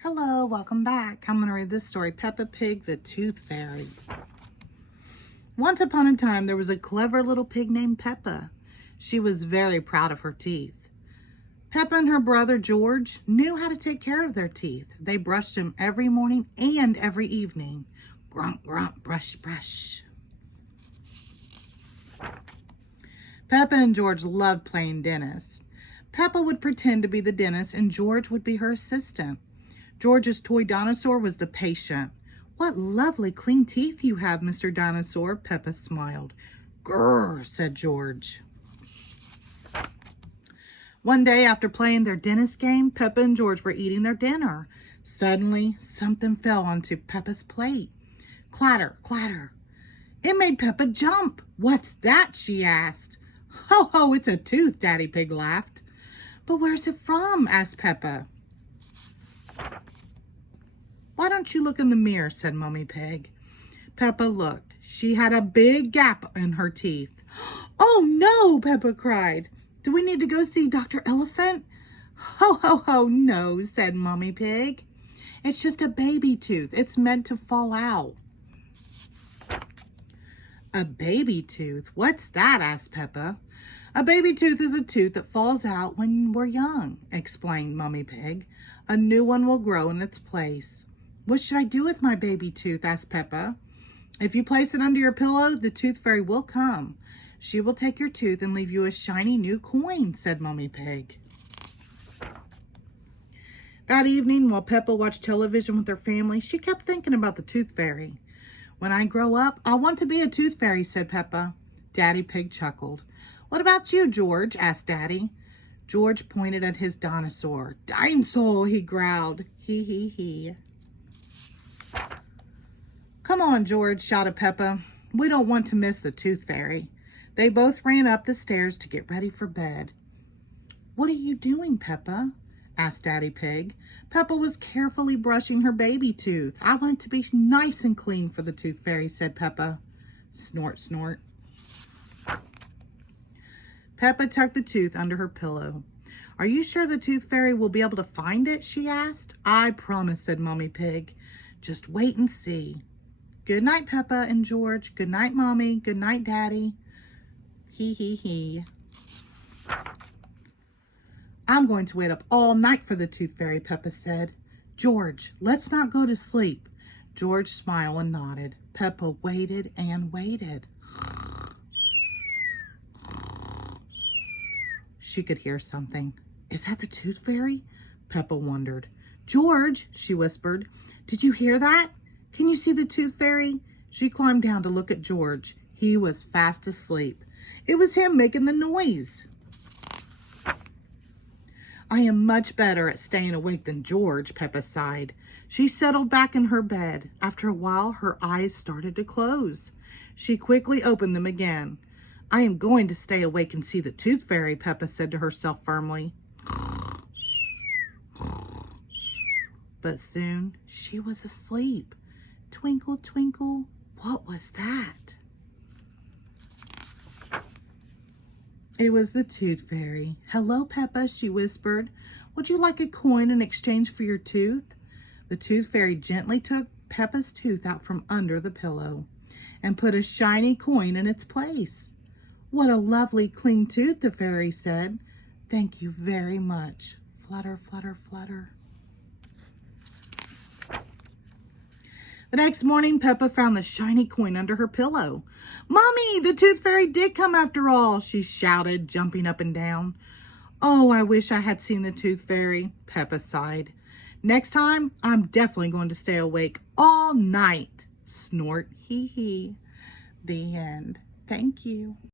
Hello, welcome back. I'm going to read this story, Peppa Pig, the Tooth Fairy. Once upon a time, there was a clever little pig named Peppa. She was very proud of her teeth. Peppa and her brother George knew how to take care of their teeth. They brushed them every morning and every evening. Grump, grump, brush, brush. Peppa and George loved playing dentist. Peppa would pretend to be the dentist and George would be her assistant. George's toy dinosaur was the patient. "What lovely clean teeth you have, Mr. Dinosaur," Peppa smiled. "Grrr," said George. One day after playing their dentist game, Peppa and George were eating their dinner. Suddenly, something fell onto Peppa's plate. Clatter, clatter. It made Peppa jump. "What's that?" she asked. "Ho, ho, it's a tooth," Daddy Pig laughed. "But where's it from?" asked Peppa. "Why don't you look in the mirror?" said Mummy Pig. Peppa looked. She had a big gap in her teeth. "Oh no!" Peppa cried. "Do we need to go see Dr. Elephant?" "Ho, ho, ho, no," said Mummy Pig. "It's just a baby tooth. It's meant to fall out." "A baby tooth? What's that?" asked Peppa. "A baby tooth is a tooth that falls out when we're young," explained Mummy Pig. "A new one will grow in its place." "What should I do with my baby tooth?" asked Peppa. "If you place it under your pillow, the Tooth Fairy will come. She will take your tooth and leave you a shiny new coin," said Mummy Pig. That evening, while Peppa watched television with her family, she kept thinking about the Tooth Fairy. "When I grow up, I want to be a Tooth Fairy," said Peppa. Daddy Pig chuckled. "What about you, George?" asked Daddy. George pointed at his dinosaur. "Dinosaur," he growled. Hee hee hee. "Come on, George," shouted Peppa. "We don't want to miss the Tooth Fairy." They both ran up the stairs to get ready for bed. "What are you doing, Peppa?" asked Daddy Pig. Peppa was carefully brushing her baby tooth. "I want it to be nice and clean for the Tooth Fairy," said Peppa. Snort, snort. Peppa tucked the tooth under her pillow. "Are you sure the Tooth Fairy will be able to find it?" she asked. "I promise," said Mummy Pig. "Just wait and see." "Good night, Peppa and George. Good night, Mommy. Good night, Daddy." Hee hee hee. "I'm going to wait up all night for the Tooth Fairy," Peppa said. "George, let's not go to sleep." George smiled and nodded. Peppa waited and waited. She could hear something. "Is that the Tooth Fairy?" Peppa wondered. "George," she whispered, "did you hear that? Can you see the Tooth Fairy?" She climbed down to look at George. He was fast asleep. It was him making the noise. "I am much better at staying awake than George," Peppa sighed. She settled back in her bed. After a while, her eyes started to close. She quickly opened them again. "I am going to stay awake and see the Tooth Fairy," Peppa said to herself firmly. But soon she was asleep. Twinkle, twinkle, what was that? It was the Tooth Fairy. "Hello, Peppa," she whispered. "Would you like a coin in exchange for your tooth?" The Tooth Fairy gently took Peppa's tooth out from under the pillow and put a shiny coin in its place. "What a lovely clean tooth," the fairy said. "Thank you very much." Flutter, flutter, flutter. The next morning, Peppa found the shiny coin under her pillow. "Mommy, the Tooth Fairy did come after all," she shouted, jumping up and down. "Oh, I wish I had seen the Tooth Fairy," Peppa sighed. "Next time, I'm definitely going to stay awake all night." Snort, hee hee. The end. Thank you.